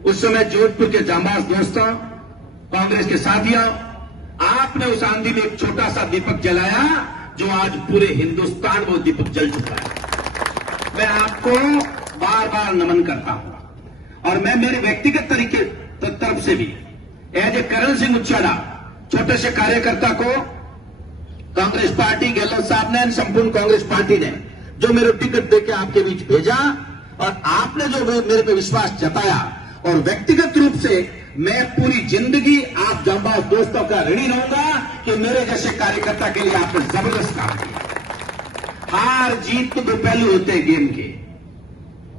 उस समय जोधपुर के जांबाज दोस्तों, कांग्रेस के साथियों, आपने उस आंधी में एक छोटा सा दीपक जलाया जो आज पूरे हिंदुस्तान में वो दीपक जल चुका है। मैं आपको बार बार नमन करता हूं और मैं मेरे व्यक्तिगत तरीके तरफ से भी एज ए करण सिंह उच्चाड़ा, छोटे से कार्यकर्ता को कांग्रेस पार्टी, गहलोत साहब ने, संपूर्ण कांग्रेस पार्टी ने जो मेरे टिकट देके आपके बीच भेजा और आपने जो मेरे पे विश्वास जताया, और व्यक्तिगत रूप से मैं पूरी जिंदगी आप जांबाज दोस्तों का ऋणी रहूंगा कि मेरे जैसे कार्यकर्ता के लिए आपने जबरदस्त काम किया। हार जीत तो दो पहलू होते हैं गेम के।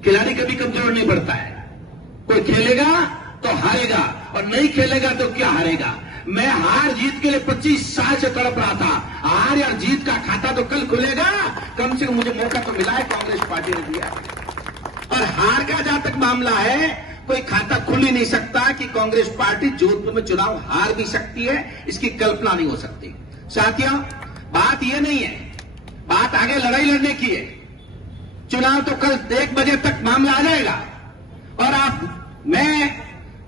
खिलाड़ी कभी कमजोर नहीं पड़ता है। कोई खेलेगा तो हारेगा और नहीं खेलेगा तो क्या हारेगा। मैं हार जीत के लिए 25 साल से तड़प रहा था। हार या जीत का खाता तो कल खुलेगा। कम से कम मुझे मौका तो मिला है, कांग्रेस पार्टी ने दिया। और हार का जहां तक मामला है, कोई खाता खुल ही नहीं सकता कि कांग्रेस पार्टी जोधपुर में चुनाव हार भी सकती है, इसकी कल्पना नहीं हो सकती। साथियों, बात यह नहीं है, बात आगे लड़ाई लड़ने की है। चुनाव तो कल 1 बजे तक मामला आ जाएगा और मैं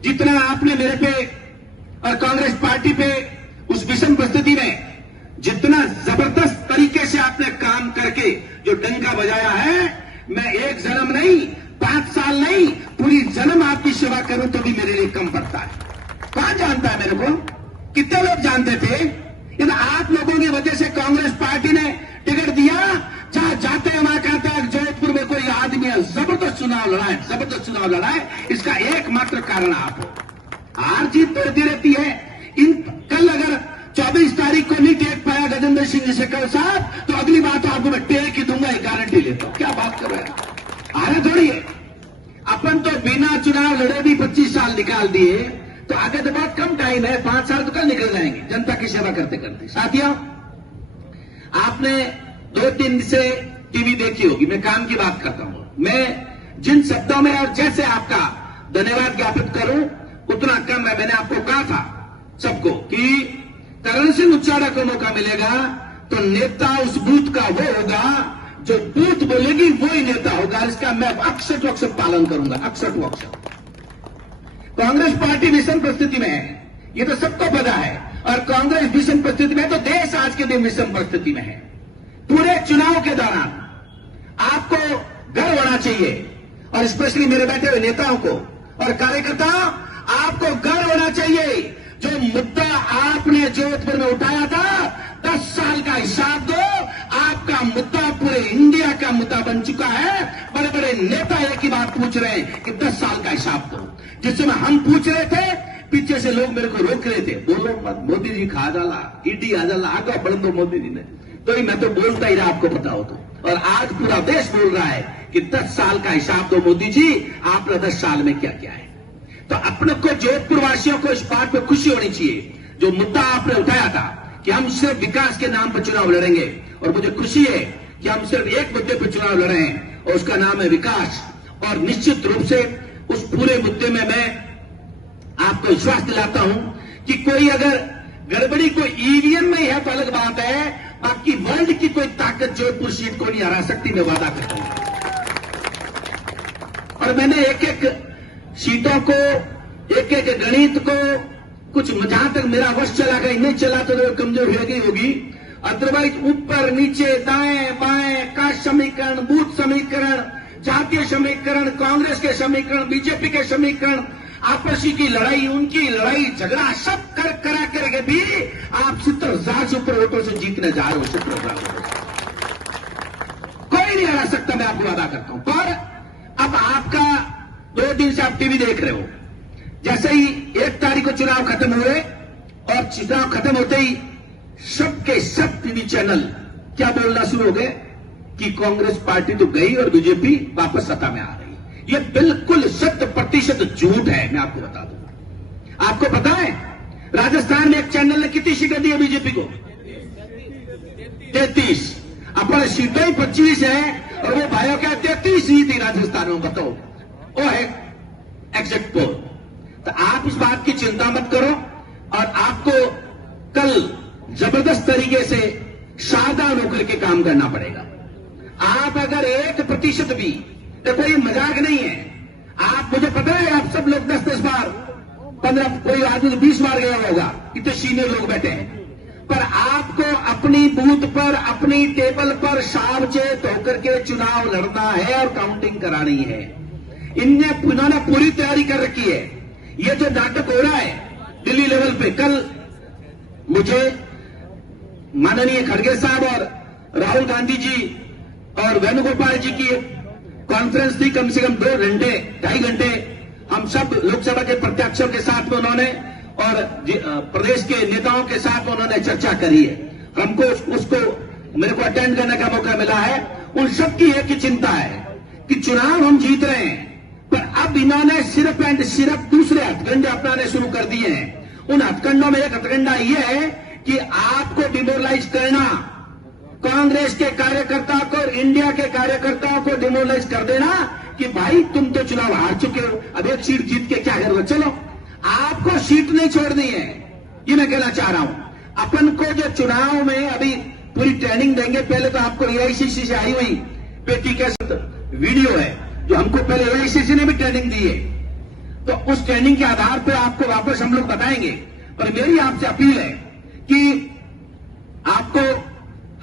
जितना आपने मेरे पे और कांग्रेस पार्टी पे उस विषम परिस्थिति में जितना जबरदस्त तरीके से आपने काम करके जो डंका बजाया है, मैं 1 जन्म नहीं, 5 साल नहीं, पूरी जन्म आपकी सेवा करूं तो भी मेरे लिए कम पड़ता है। कौन जानता है मेरे को? कितने लोग जानते थे? इन आप लोगों की वजह से कांग्रेस पार्टी ने टिकट दिया। जहां जाते हैं वहां कहते हैं जोधपुर में कोई आदमी है, जबरदस्त चुनाव लड़ा है। इसका एकमात्र कारण आप हो। हार जीत तो होती रहती है। कल अगर 24 तारीख को नहीं टेक पाया गजेंद्र सिंह जी से कल साहब, तो अगली बार तो आपको मैं टेक ही दूंगा, ये गारंटी लेता हूं। क्या बात कर रहे हैं? हारे थोड़ी है। अपन तो बिना चुनाव लड़े भी 25 साल निकाल दिए, तो आगे तो बहुत कम टाइम है। 5 साल तो कल निकल जाएंगे जनता की सेवा करते करते। साथियों, आपने 2-3 दिन से टीवी देखी होगी, मैं काम की बात करता हूं। मैं जिन शब्दों में और जैसे आपका धन्यवाद ज्ञापित करूं उतना कम है। मैंने आपको कहा था सबको कि करण सिंह उच्चाड़ा को मौका मिलेगा तो नेता उस बूथ का वो होगा जो बूथ बोलेगी वही नेता होगा। इसका मैं अक्सर तो अक्सर पालन करूंगा, अक्सर तो अक्सर। कांग्रेस पार्टी विषम परिस्थिति में है, ये तो सबको पता है। और कांग्रेस विषम परिस्थिति में है तो देश आज के दिन विषम परिस्थिति में है। पूरे चुनाव के दौरान आपको गर्व होना चाहिए, और स्पेशली मेरे बैठे हुए नेताओं को और कार्यकर्ताओं, आपको गर्व होना चाहिए। जो मुद्दा आपने जोधपुर में उठाया था, 10 साल का हिसाब दो। आपका मुद्दा पूरे इंडिया का मुद्दा बन चुका है। बड़े बड़े नेता एक ही बात पूछ रहे हैं कि 10 साल का हिसाब दो। जिस समय हम पूछ रहे थे, पीछे से लोग मेरे को रोक रहे थे, बोलो मत, मोदी जी खा जाला, ईडी आ जाला, आगे बढ़ दो मोदी जी ने। तो मैं तो बोलता ही रहा, आपको पता हो तो। और आज पूरा देश बोल रहा है कि 10 साल का हिसाब दो मोदी जी, आपने 10 साल में क्या किया है। तो अपने को, जोधपुर वासियों को इस बात पर खुशी होनी चाहिए। जो मुद्दा आपने उठाया था कि हम सिर्फ विकास के नाम पर चुनाव लड़ेंगे, और मुझे खुशी है कि हम सिर्फ एक मुद्दे पर चुनाव लड़ रहे हैं और उसका नाम है विकास। और निश्चित रूप से उस पूरे मुद्दे में मैं आपको विश्वास दिलाता हूं कि कोई अगर गड़बड़ी कोई ईवीएम में है तो अलग बात है, बाकी वर्ल्ड की कोई ताकत जोधपुर सीट को नहीं हरा सकती, मैं वादा करता हूं। और मैंने एक एक सीटों को, एक एक गणित को, कुछ जहां तक मेरा वश चला गई, नहीं चला तो कमजोर हो गई होगी। अदरवाइज ऊपर नीचे दाएं बाएं का समीकरण, बूथ समीकरण, जातीय समीकरण, कांग्रेस के समीकरण, बीजेपी के समीकरण, आपसी की लड़ाई, उनकी लड़ाई झगड़ा सब करा करके भी आप 70,000 से ऊपर वोटों से जीतने जा रहे हो। 70,000 कोई नहीं हरा सकता, मैं आपको वादा करता हूं। पर अब आपका 2 दिन से आप टीवी देख रहे हो। जैसे ही 1 तारीख को चुनाव खत्म हुए और चुनाव खत्म होते ही सबके सब टीवी चैनल क्या बोलना शुरू हो गए कि कांग्रेस पार्टी तो गई और बीजेपी वापस सत्ता में आ रही। ये बिल्कुल 100% झूठ है, मैं आपको बता दूं। आपको पता है राजस्थान में एक चैनल ने कितनी सीटें दी है बीजेपी को? 33। अपने सीटें ही 25 है और वो भाइयों क्या 33 ही थी राजस्थान में, बताओ। वो है एग्जिट पोल। तो आप इस बात की चिंता मत करो और आपको कल जबरदस्त तरीके से सावधान होकर के काम करना पड़ेगा। आप अगर 1% भी, देखो ये मजाक नहीं है, आप, मुझे पता है आप सब लोग 10 15 कोई आदमी तो 20 बार गया होगा, इतने सीनियर लोग बैठे हैं। पर आपको अपनी बूथ पर, अपनी टेबल पर सावचेत होकर के चुनाव लड़ना है और काउंटिंग करानी है। इन्होंने पूरी तैयारी कर रखी है। ये जो नाटक हो रहा है दिल्ली लेवल पे, कल मुझे माननीय खड़गे साहब और राहुल गांधी जी और वेणुगोपाल जी की कॉन्फ्रेंस थी, कम से कम 2 घंटे 2.5 घंटे हम सब लोकसभा के प्रत्याशियों के साथ में उन्होंने और प्रदेश के नेताओं के साथ में उन्होंने चर्चा करी है। हमको उसको मेरे को अटेंड करने का मौका मिला है। उन सबकी एक ही चिंता है कि चुनाव हम जीत रहे हैं, पर अब इन्होंने सिर्फ एंड सिर्फ दूसरे हथकंडे अपनाने शुरू कर दिए हैं। उन हथकंडों में एक हथकंडा यह है कि आपको डिमोरलाइज करना, कांग्रेस के कार्यकर्ता को और इंडिया के कार्यकर्ताओं को डिमोरलाइज कर देना कि भाई तुम तो चुनाव हार चुके हो, अब एक सीट जीत के क्या करोगे, चलो आपको सीट नहीं छोड़नी है। ये मैं कहना चाह रहा हूं। अपन को जो चुनाव में अभी पूरी ट्रेनिंग देंगे, पहले तो आपको एआईसीसी से आई हुई पेटी के वीडियो है जो हमको पहले एआईसीसी ने भी ट्रेनिंग दी है, तो उस ट्रेनिंग के आधार पर आपको वापस हम लोग बताएंगे। पर मेरी आपसे अपील है कि आपको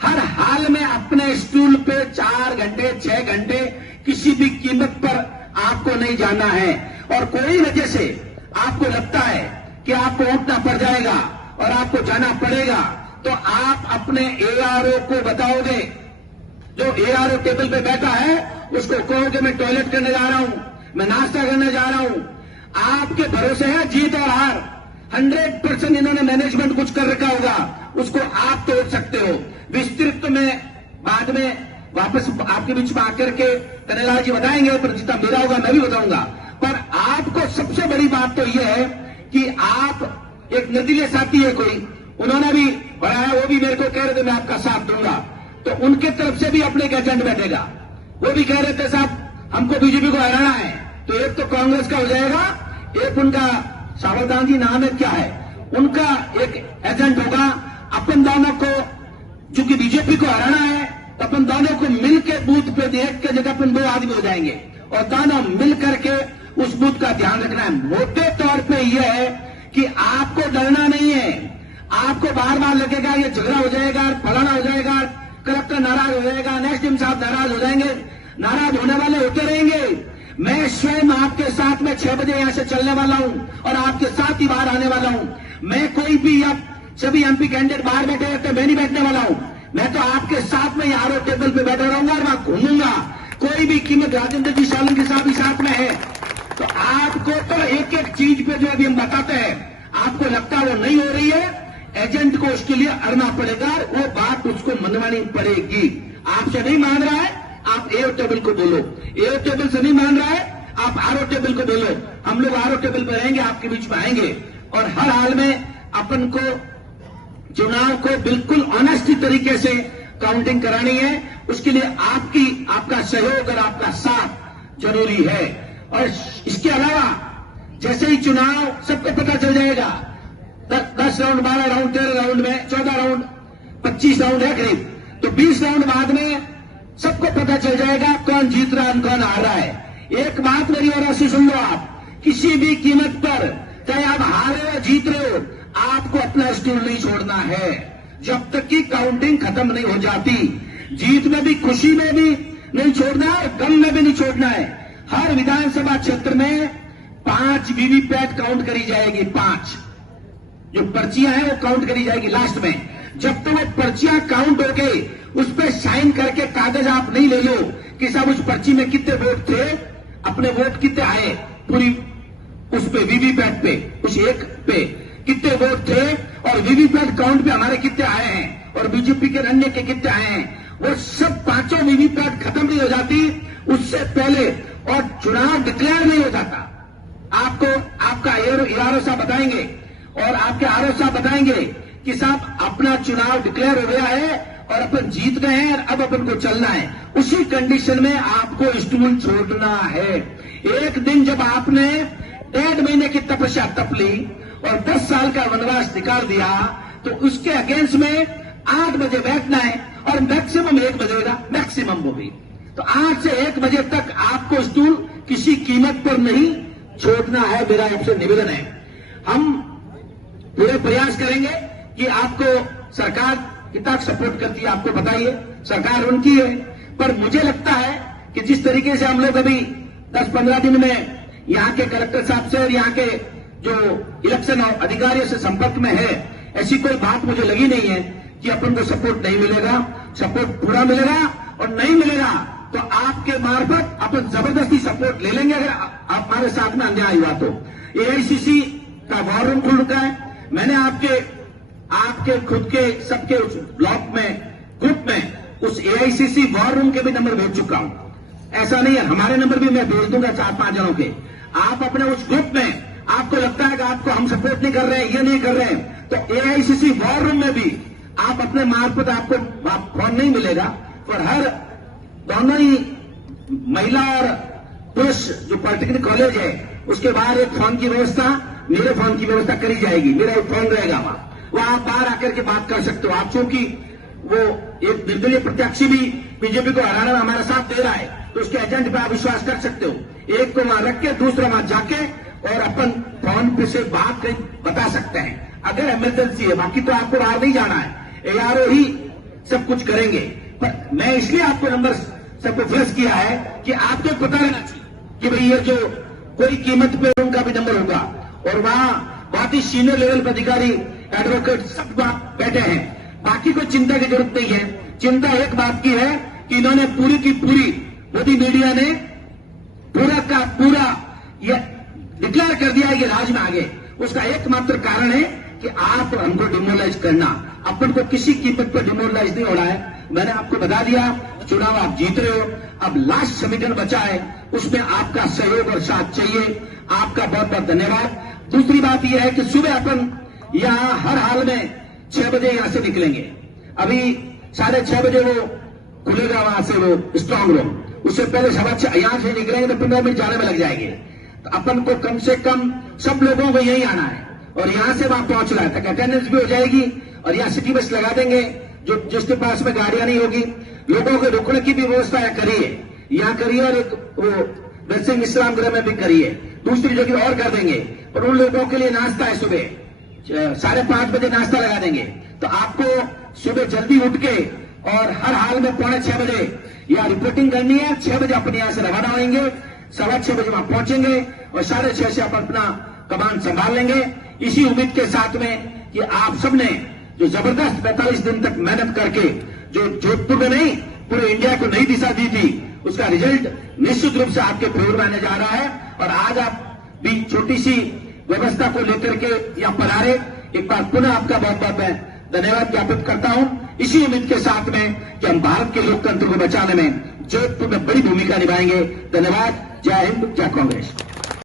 हर हाल में अपने स्टूल पे 4 घंटे 6 घंटे किसी भी कीमत पर आपको नहीं जाना है। और कोई वजह से आपको लगता है कि आपको उठना पड़ जाएगा और आपको जाना पड़ेगा, तो आप अपने एआरओ को बताओगे, जो एआरओ टेबल पे बैठा है उसको कहोगे मैं टॉयलेट करने जा रहा हूं, मैं नाश्ता करने जा रहा हूं। आपके भरोसे है जीत और हार। 100% इन्होंने मैनेजमेंट कुछ कर रखा होगा, उसको आप तोड़ सकते हो। विस्तृत में बाद में वापस आपके बीच में आकर के कन्हैयालाल जी बताएंगे, पर जितना मेरा होगा मैं भी बताऊंगा। पर आपको सबसे बड़ी बात तो यह है कि आप एक नदीले साथी है कोई, उन्होंने भी बढ़ाया, वो भी मेरे को कह रहे थे मैं आपका साथ दूंगा, तो उनके तरफ से भी अपने एक एजेंट बैठेगा। वो भी कह रहे थे साहब हमको बीजेपी को हराना है, तो एक तो कांग्रेस का हो जाएगा, एक उनका सावधान जी नाम है क्या है उनका एक एजेंट होगा। अपन दोनों को चूंकि बीजेपी को हराना है तो अपन दोनों को मिलकर बूथ पे एक के जगह पर 2 आदमी हो जाएंगे और दोनों मिल करके उस बूथ का ध्यान रखना है। मोटे तौर पे यह है कि आपको डरना नहीं है। आपको बार बार लगेगा ये झगड़ा हो जाएगा, फलाना हो जाएगा, कलेक्टर नाराज हो जाएगा, नेक्स्ट टीम साहब नाराज हो जाएंगे, नाराज होने वाले होते रहेंगे। मैं स्वयं आपके साथ में 6 बजे यहां से चलने वाला हूं और आपके साथ ही बाहर आने वाला हूं। मैं कोई भी अब सभी एमपी कैंडिडेट बाहर बैठे रहते मैं नहीं बैठने वाला हूं। मैं तो आपके साथ में आरओ टेबल पे बैठा रहूंगा और वहां घूमूंगा। कोई भी कीमत राजेंद्र जी सोलंकी साहब भी साथ में है, तो आपको तो एक एक चीज पे जो अभी हम बताते हैं आपको लगता है वो नहीं हो रही है, एजेंट को उसके लिए अड़ना पड़ेगा, वो बात उसको मनवानी पड़ेगी। आपसे नहीं मान रहा है आप एओ टेबल को बोलो, एओ टेबल से नहीं मान रहा है आप आरओ टेबल को बोलो। हम लोग आरओ टेबल पर रहेंगे, आपके बीच में आएंगे और हर हाल में अपन को चुनाव को बिल्कुल ऑनेस्टी तरीके से काउंटिंग करानी है। उसके लिए आपका सहयोग और आपका साथ जरूरी है। और इसके अलावा जैसे ही चुनाव सबको पता चल जाएगा, 10 राउंड 12 राउंड 13 राउंड में 14 राउंड 25 राउंड है करीब, तो 20 राउंड बाद में सबको पता चल जाएगा कौन जीत रहा है कौन हार रहा है। एक बात मेरी और ऐसी सुन लो, आप किसी भी कीमत पर चाहे आप हार रहे हो जीत रहे हो, आपको अपना स्टूल नहीं छोड़ना है जब तक कि काउंटिंग खत्म नहीं हो जाती। जीत में भी खुशी में भी नहीं छोड़ना है, गम में भी नहीं छोड़ना है। हर विधानसभा क्षेत्र में 5 वीवीपैट काउंट करी जाएगी, 5 जो पर्चियां हैं वो काउंट करी जाएगी लास्ट में। जब तक वो पर्चियां काउंट हो गई उस पर साइन करके कागज आप नहीं ले लो कि साहब उस पर्ची में कितने वोट थे, अपने वोट कितने आए, पूरी उस पे वीवीपैट पे उस एक पे कितने वोट थे और वीवीपैट काउंट पे हमारे कितने आए हैं और बीजेपी के अन्य के कितने आए हैं, वो सब 5 वीवीपैट खत्म नहीं हो जाती उससे पहले और चुनाव डिक्लेयर नहीं हो जाता। आपको आपका एआरओ साहब बताएंगे और आपके आरओ साहब बताएंगे कि साहब अपना चुनाव डिक्लेयर हो गया है और अपन जीत गए हैं और अब अपन को चलना है। उसी कंडीशन में आपको स्टूल छोड़ना है। एक दिन जब आपने 1.5 महीने की तपस्या तप ली और 10 साल का वनवास निकाल दिया तो उसके अगेंस्ट में 8 बजे बैठना है और मैक्सिमम 1 बजेगा, मैक्सिमम वो भी। तो 8 से 1 बजे तक आपको स्टूल किसी कीमत पर नहीं छोड़ना है, मेरा आपसे निवेदन है। हम पूरे प्रयास करेंगे कि आपको सरकार कितना सपोर्ट करती है, आपको बताइए, सरकार उनकी है। पर मुझे लगता है कि जिस तरीके से हम लोग अभी 10-15 दिन में यहां के कलेक्टर साहब से और यहां के जो इलेक्शन अधिकारियों से संपर्क में है, ऐसी कोई बात मुझे लगी नहीं है कि अपन को सपोर्ट नहीं मिलेगा। सपोर्ट पूरा मिलेगा, और नहीं मिलेगा तो आपके मार्फत अपन जबरदस्ती सपोर्ट ले लेंगे अगर आप हमारे साथ में अन्याय हुआ तो। एआईसीसी का वॉर रूम खुल रखा है। मैंने आपके खुद के सबके उस ब्लॉक में ग्रुप में उस एआईसीसी वॉर रूम के भी नंबर भेज चुका हूं। ऐसा नहीं है, हमारे नंबर भी मैं भेज दूंगा 4-5 जनों के। आप अपने उस ग्रुप में आपको लगता है कि आपको हम सपोर्ट नहीं कर रहे हैं, ये नहीं कर रहे हैं, तो एआईसीसी वॉर रूम में भी आप अपने मार्फत आपको फोन नहीं मिलेगा। पर हर दोनों ही महिला और पुरुष जो पॉलिटेक्निक कॉलेज है उसके बाहर एक फोन की व्यवस्था, मेरे फोन की व्यवस्था करी जाएगी। मेरा एक फोन रहेगा वहां आप बाहर आकर के बात कर सकते हो। आप चूंकि वो एक निर्दलीय प्रत्याशी भी बीजेपी को हराने में हमारा साथ दे रहा है, तो उसके एजेंट पे आप विश्वास कर सकते हो। एक को वहां रख के दूसरा वहां जाके और अपन फोन पे से बात बता सकते हैं अगर इमरजेंसी है। बाकी तो आपको बाहर नहीं जाना है, एआरओ ही सब कुछ करेंगे। पर मैं इसलिए आपको नंबर सबको फ्लश किया है कि आपको पता रहना चाहिए कि भाई ये जो कोई कीमत पे उनका भी नंबर होगा, और वहां बहुत ही सीनियर लेवल पर अधिकारी, एडवोकेट सब बैठे हैं। बाकी कोई चिंता की जरूरत नहीं है। चिंता एक बात की है कि इन्होंने पूरी की पूरी मोदी मीडिया ने पूरा का पूरा ये डिक्लेयर कर दिया है कि राज में आगे। उसका एकमात्र कारण है कि आप हमको डिमोरलाइज करना। अपन को किसी कीमत पर डिमोरलाइज नहीं हो रहा है। मैंने आपको बता दिया, चुनाव आप जीत रहे हो। अब लास्ट समीकरण बचा है, उसमें आपका सहयोग और साथ चाहिए। आपका बहुत बहुत धन्यवाद। दूसरी बात यह है कि सुबह अपन यहां हर हाल में 6 बजे यहां से निकलेंगे। अभी 6:30 बजे वो खुलेगा वहां से वो स्ट्रांग रूम। उससे पहले 6:15 यहां से निकलेंगे तो 15 मिनट जाने में लग जाएंगे। तो अपन को कम से कम सब लोगों को यही आना है और यहां से वहां पहुंचना है, तक अटेंडेंस भी हो जाएगी। और यहां सिटी बस लगा देंगे, जो जिसके पास में गाड़ियां नहीं होगी, लोगों के रुकने की भी व्यवस्था करिए, यहां करिए, और एक वो नरसिंह इस्लाम गृह में भी करिए। दूसरी जगह और कर देंगे। और उन लोगों के लिए नाश्ता है, सुबह 5:30 बजे नाश्ता लगा देंगे। तो आपको सुबह जल्दी उठ के और हर हाल में 5:45 बजे यहाँ रिपोर्टिंग करनी है। 6 बजे अपन यहां से रवाना होंगे, 6:15 बजे वहां पहुंचेंगे और 6:30 से अपन अपना कमान संभाल लेंगे। इसी उम्मीद के साथ में कि आप सबने जो जबरदस्त 45 दिन तक मेहनत करके जो जोधपुर में नहीं पूरे इंडिया को नई दिशा दी थी, उसका रिजल्ट निश्चित रूप से आपके फेवर में आने जा रहा है। और आज आप भी छोटी सी व्यवस्था को लेकर के यहाँ पर आ रहे, एक बार पुनः आपका बहुत बहुत मैं धन्यवाद ज्ञापित करता हूं। इसी उम्मीद के साथ में कि हम भारत के लोकतंत्र को बचाने में जोधपुर में बड़ी भूमिका निभाएंगे। धन्यवाद। जय हिंद, जय कांग्रेस।